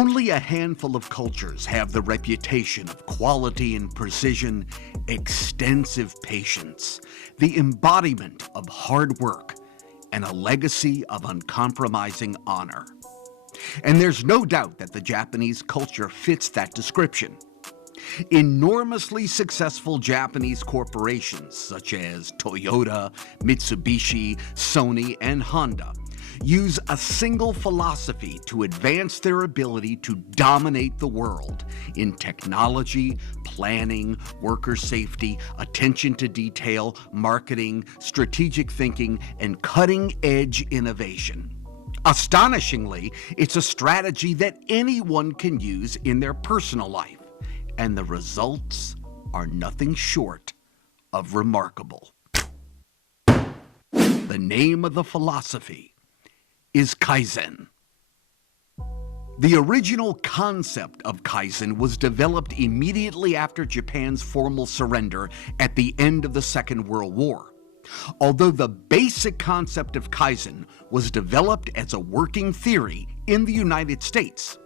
Only a handful of cultures have the reputation of quality and precision, extensive patience, the embodiment of hard work, and a legacy of uncompromising honor. And there's no doubt that the Japanese culture fits that description. Enormously successful Japanese corporations such as Toyota, Mitsubishi, Sony, and Honda use a single philosophy to advance their ability to dominate the world in technology, planning, worker safety, attention to detail, marketing, strategic thinking, and cutting-edge innovation. Astonishingly, it's a strategy that anyone can use in their personal life, and the results are nothing short of remarkable. The name of the philosophy is Kaizen. The original concept of Kaizen was developed immediately after Japan's formal surrender at the end of the Second World War. Although the basic concept of Kaizen was developed as a working theory in the United States,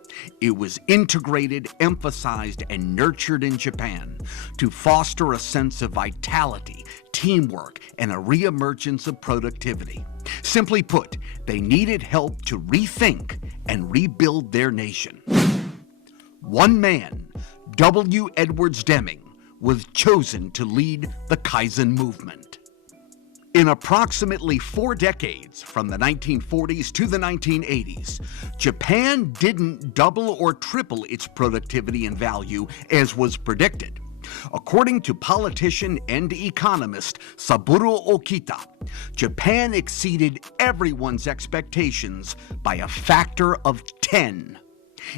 it was integrated, emphasized, and nurtured in Japan to foster a sense of vitality, teamwork, and a reemergence of productivity. Simply put, they needed help to rethink and rebuild their nation. One man, W. Edwards Deming, was chosen to lead the Kaizen movement. In approximately 4 decades, from the 1940s to the 1980s, Japan didn't double or triple its productivity and value as was predicted. According to politician and economist Saburo Okita, Japan exceeded everyone's expectations by a factor of 10.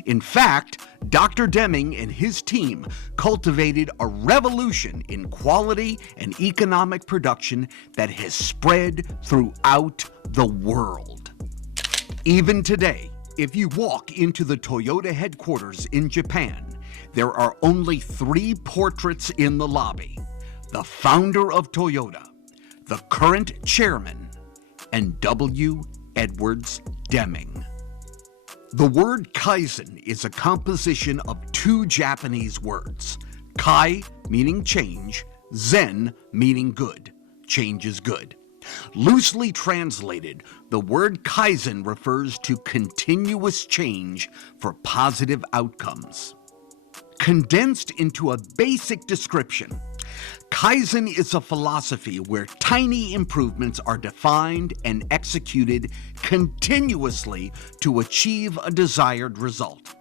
In fact, Dr. Deming and his team cultivated a revolution in quality and economic production that has spread throughout the world. Even today, if you walk into the Toyota headquarters in Japan, there are only 3 portraits in the lobby: the founder of Toyota, the current chairman, and W. Edwards Deming. The word Kaizen is a composition of 2 Japanese words: Kai, meaning change, Zen, meaning good. Change is good. Loosely translated, the word Kaizen refers to continuous change for positive outcomes. Condensed into a basic description, Kaizen is a philosophy where tiny improvements are defined and executed continuously to achieve a desired result.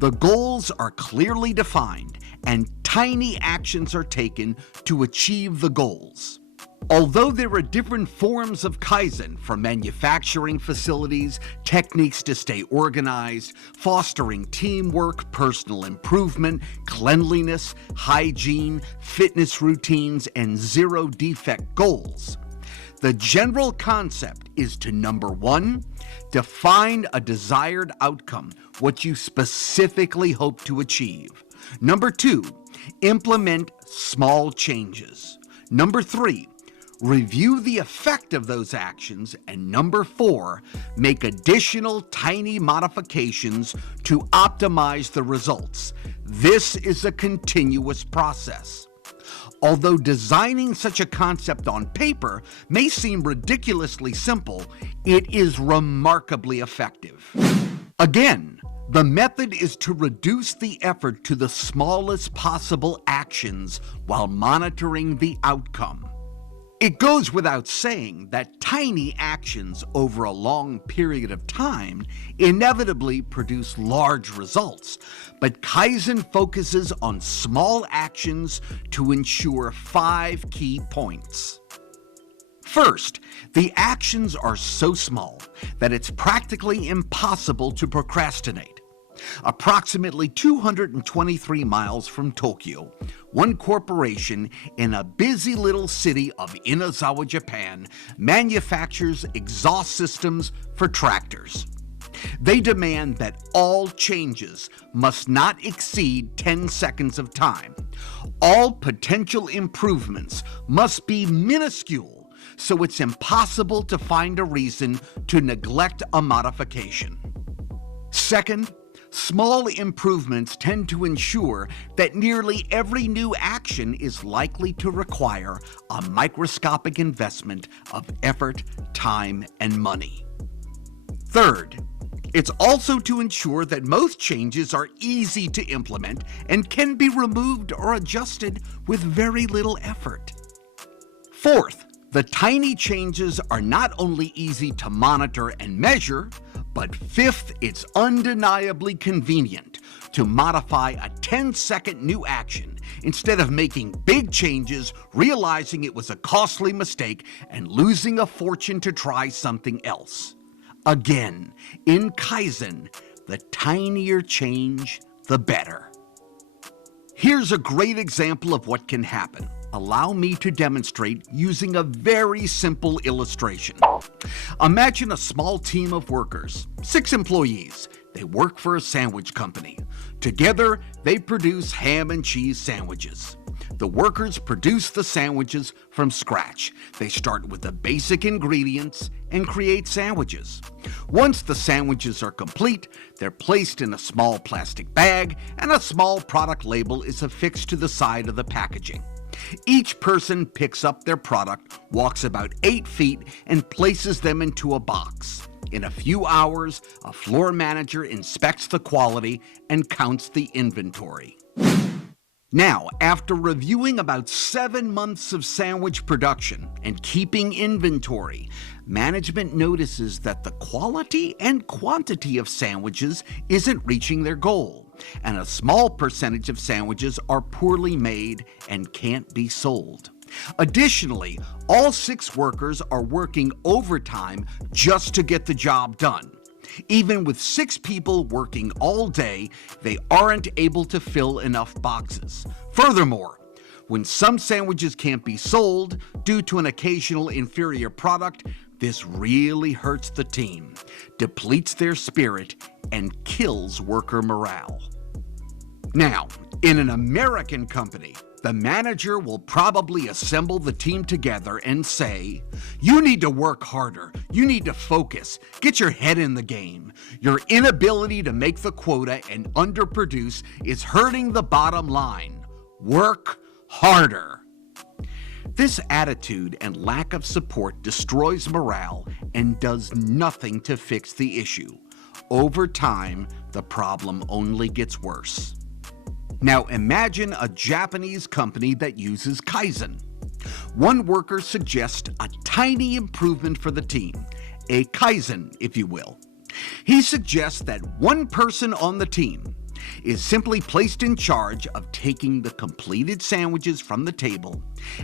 The goals are clearly defined, and tiny actions are taken to achieve the goals. Although there are different forms of Kaizen, from manufacturing facilities, techniques to stay organized, fostering teamwork, personal improvement, cleanliness, hygiene, fitness routines, and zero-defect goals, the general concept is to, number 1, define a desired outcome, what you specifically hope to achieve. Number 2, implement small changes. Number 3, review the effect of those actions. And number 4, make additional tiny modifications to optimize the results. This is a continuous process. Although designing such a concept on paper may seem ridiculously simple, it is remarkably effective. Again, the method is to reduce the effort to the smallest possible actions while monitoring the outcome. It goes without saying that tiny actions over a long period of time inevitably produce large results, but Kaizen focuses on small actions to ensure 5 key points. First, the actions are so small that it's practically impossible to procrastinate. Approximately 223 miles from Tokyo, one corporation in a busy little city of Inazawa, Japan, manufactures exhaust systems for tractors. They demand that all changes must not exceed 10 seconds of time. All potential improvements must be minuscule, so it's impossible to find a reason to neglect a modification. Second, Small improvements tend to ensure that nearly every new action is likely to require a microscopic investment of effort, time, and money. Third, it's also to ensure that most changes are easy to implement and can be removed or adjusted with very little effort. Fourth, the tiny changes are not only easy to monitor and measure, but fifth, it's undeniably convenient to modify a 10-second new action instead of making big changes, realizing it was a costly mistake, and losing a fortune to try something else. Again, in Kaizen, the tinier change, the better. Here's a great example of what can happen. Allow me to demonstrate using a very simple illustration. Imagine a small team of workers, 6 employees. They work for a sandwich company. Together, they produce ham and cheese sandwiches. The workers produce the sandwiches from scratch. They start with the basic ingredients and create sandwiches. Once the sandwiches are complete, they're placed in a small plastic bag, and a small product label is affixed to the side of the packaging. Each person picks up their product, walks about 8 feet, and places them into a box. In a few hours, a floor manager inspects the quality and counts the inventory. Now, after reviewing about 7 months of sandwich production and keeping inventory, management notices that the quality and quantity of sandwiches isn't reaching their goal, and a small percentage of sandwiches are poorly made and can't be sold. Additionally, all 6 workers are working overtime just to get the job done. Even with 6 people working all day, they aren't able to fill enough boxes. Furthermore, when some sandwiches can't be sold due to an occasional inferior product, this really hurts the team, depletes their spirit, and kills worker morale. Now, in an American company, the manager will probably assemble the team together and say, "You need to work harder. You need to focus. Get your head in the game. Your inability to make the quota and underproduce is hurting the bottom line. Work harder." This attitude and lack of support destroys morale and does nothing to fix the issue. Over time, the problem only gets worse. Now imagine a Japanese company that uses Kaizen. One worker suggests a tiny improvement for the team, a Kaizen, if you will. He suggests that one person on the team is simply placed in charge of taking the completed sandwiches from the table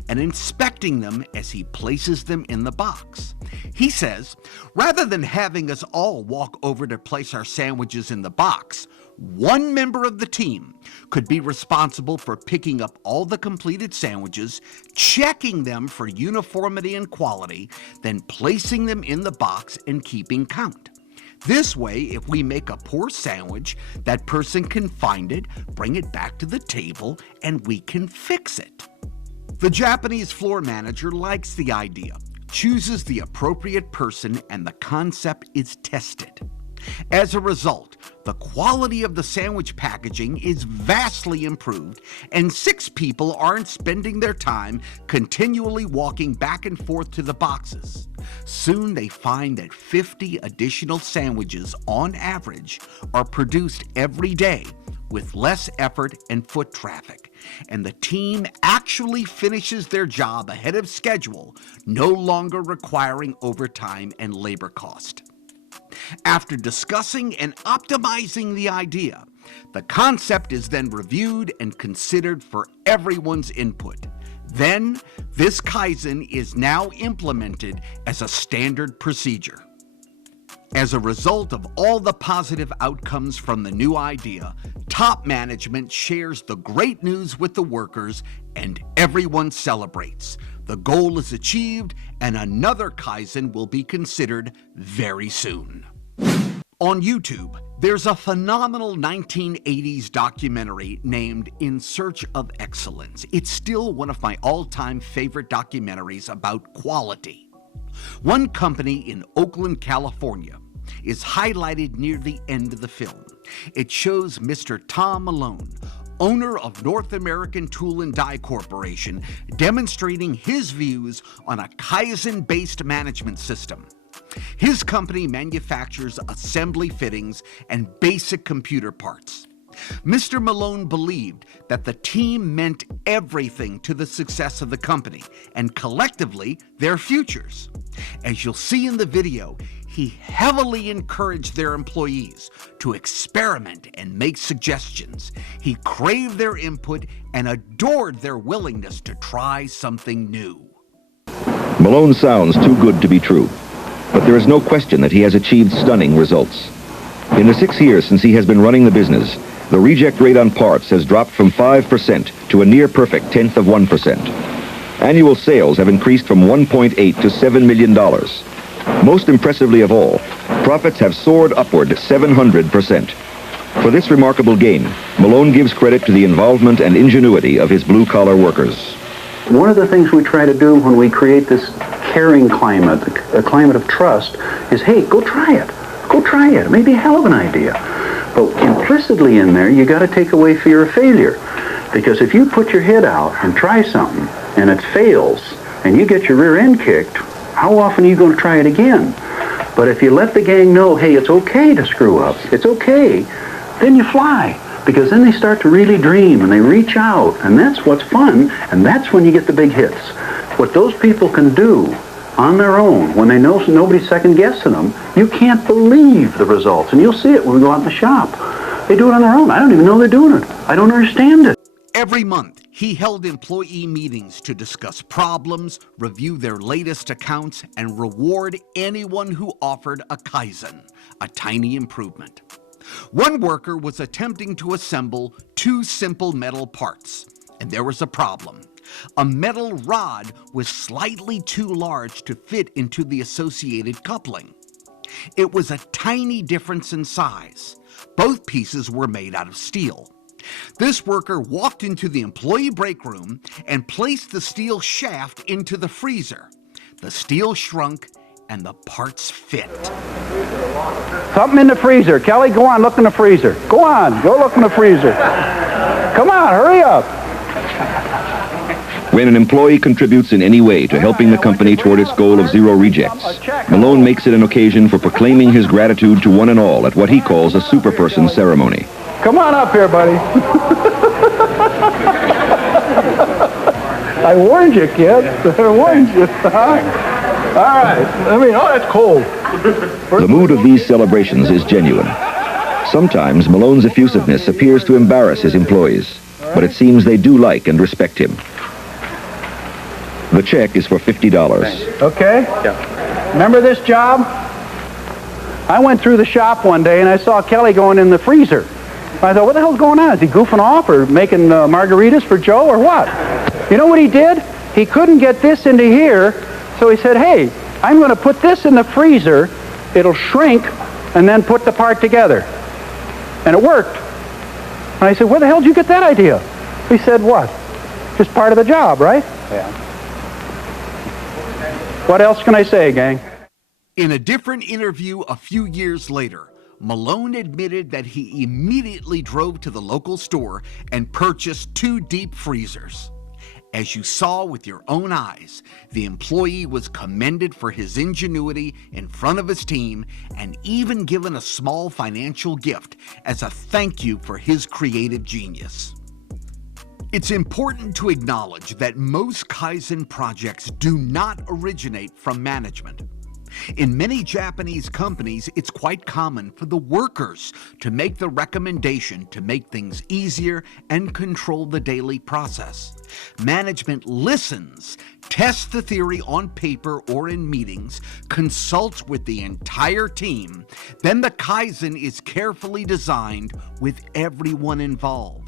and inspecting them as he places them in the box. He says, rather than having us all walk over to place our sandwiches in the box, one member of the team could be responsible for picking up all the completed sandwiches, checking them for uniformity and quality, then placing them in the box and keeping count. This way, if we make a poor sandwich, that person can find it, bring it back to the table, and we can fix it. The Japanese floor manager likes the idea, chooses the appropriate person, and the concept is tested. As a result, the quality of the sandwich packaging is vastly improved, and 6 people aren't spending their time continually walking back and forth to the boxes. Soon they find that 50 additional sandwiches on average are produced every day with less effort and foot traffic, and the team actually finishes their job ahead of schedule, no longer requiring overtime and labor cost. After discussing and optimizing the idea, the concept is then reviewed and considered for everyone's input. Then, this Kaizen is now implemented as a standard procedure. As a result of all the positive outcomes from the new idea, top management shares the great news with the workers and everyone celebrates. The goal is achieved and another Kaizen will be considered very soon. On YouTube, there's a phenomenal 1980s documentary named In Search of Excellence. It's still one of my all-time favorite documentaries about quality. One company in Oakland, California, is highlighted near the end of the film. It shows Mr. Tom Malone, owner of North American Tool and Die Corporation, demonstrating his views on a Kaizen-based management system. His company manufactures assembly fittings and basic computer parts. Mr. Malone believed that the team meant everything to the success of the company and collectively their futures. As you'll see in the video, he heavily encouraged their employees to experiment and make suggestions. He craved their input and adored their willingness to try something new. Malone sounds too good to be true, but there is no question that he has achieved stunning results. In the 6 years since he has been running the business, the reject rate on parts has dropped from 5% to a near-perfect 1/10%. Annual sales have increased from $1.8 to $7 million. Most impressively of all, profits have soared upward 700%. For this remarkable gain, Malone gives credit to the involvement and ingenuity of his blue-collar workers. One of the things we try to do when we create this caring climate, a climate of trust, is, hey, go try it. Go try it. It may be a hell of an idea. But implicitly in there, you got to take away fear of failure. Because if you put your head out and try something, and it fails, and you get your rear end kicked, how often are you going to try it again? But if you let the gang know, hey, it's okay to screw up, it's okay, then you fly. Because then they start to really dream, and they reach out, and that's what's fun, and that's when you get the big hits. What those people can do on their own, when they know nobody's second-guessing them, you can't believe the results. And you'll see it when we go out in the shop. They do it on their own. I don't even know they're doing it. I don't understand it. Every month, he held employee meetings to discuss problems, review their latest accounts, and reward anyone who offered a Kaizen, a tiny improvement. One worker was attempting to assemble 2 simple metal parts, and there was a problem. A metal rod was slightly too large to fit into the associated coupling. It was a tiny difference in size. Both pieces were made out of steel. This worker walked into the employee break room and placed the steel shaft into the freezer. The steel shrunk and the parts fit. Something in the freezer. Kelly, go on, look in the freezer. Go on, go look in the freezer. Come on, hurry up. When an employee contributes in any way to helping the company toward its goal of 0 rejects, Malone makes it an occasion for proclaiming his gratitude to one and all at what he calls a superperson ceremony. Come on up here, buddy. I warned you, kid. I warned you. All right. That's cold. The mood of these celebrations is genuine. Sometimes Malone's effusiveness appears to embarrass his employees, but it seems they do like and respect him. The check is for $50. Okay? Yeah. Remember this job? I went through the shop one day and I saw Kelly going in the freezer. I thought, what the hell's going on? Is he goofing off or making margaritas for Joe or what? You know what he did? He couldn't get this into here, so he said, hey, I'm going to put this in the freezer, it'll shrink, and then put the part together. And it worked. And I said, where the hell did you get that idea? He said, what? Just part of the job, right? Yeah. What else can I say, gang? In a different interview a few years later, Malone admitted that he immediately drove to the local store and purchased 2 deep freezers. As you saw with your own eyes, the employee was commended for his ingenuity in front of his team and even given a small financial gift as a thank you for his creative genius. It's important to acknowledge that most Kaizen projects do not originate from management. In many Japanese companies, it's quite common for the workers to make the recommendation to make things easier and control the daily process. Management listens, tests the theory on paper or in meetings, consults with the entire team, then the Kaizen is carefully designed with everyone involved.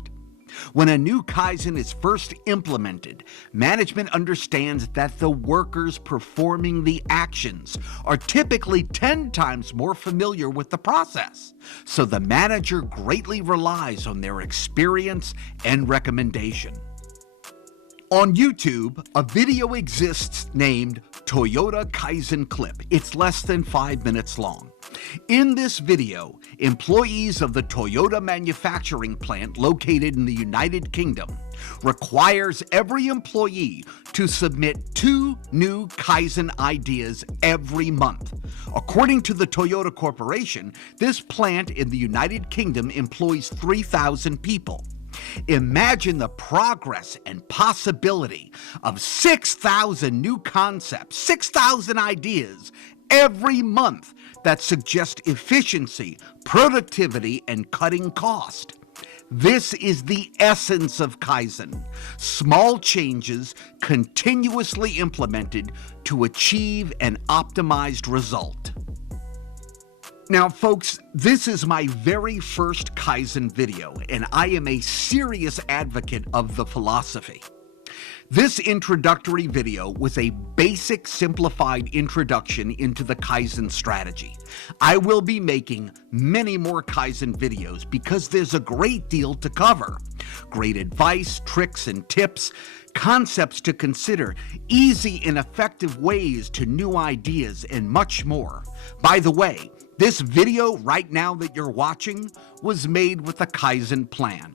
When a new Kaizen is first implemented, management understands that the workers performing the actions are typically 10 times more familiar with the process, so the manager greatly relies on their experience and recommendation. On YouTube, a video exists named Toyota Kaizen Clip. It's less than 5 minutes long. In this video, employees of the Toyota manufacturing plant located in the United Kingdom requires every employee to submit 2 new Kaizen ideas every month. According to the Toyota Corporation, this plant in the United Kingdom employs 3,000 people. Imagine the progress and possibility of 6,000 new concepts, 6,000 ideas every month that suggest efficiency, productivity, and cutting cost. This is the essence of Kaizen. Small changes continuously implemented to achieve an optimized result. Now, folks, this is my very first Kaizen video, and I am a serious advocate of the philosophy. This introductory video was a basic, simplified introduction into the Kaizen strategy. I will be making many more Kaizen videos because there's a great deal to cover. Great advice, tricks, and tips, concepts to consider, easy and effective ways to new ideas, and much more. By the way, this video right now that you're watching was made with a Kaizen plan.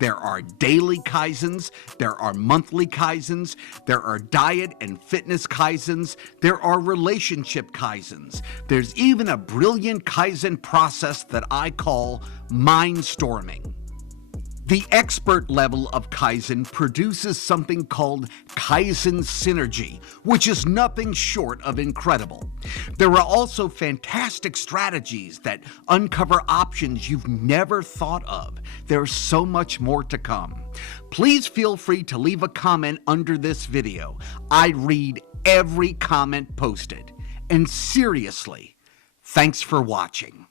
There are daily Kaizens, there are monthly Kaizens, there are diet and fitness Kaizens, there are relationship Kaizens. There's even a brilliant Kaizen process that I call mindstorming. The expert level of Kaizen produces something called Kaizen synergy, which is nothing short of incredible. There are also fantastic strategies that uncover options you've never thought of. There's so much more to come. Please feel free to leave a comment under this video. I read every comment posted. And seriously, thanks for watching.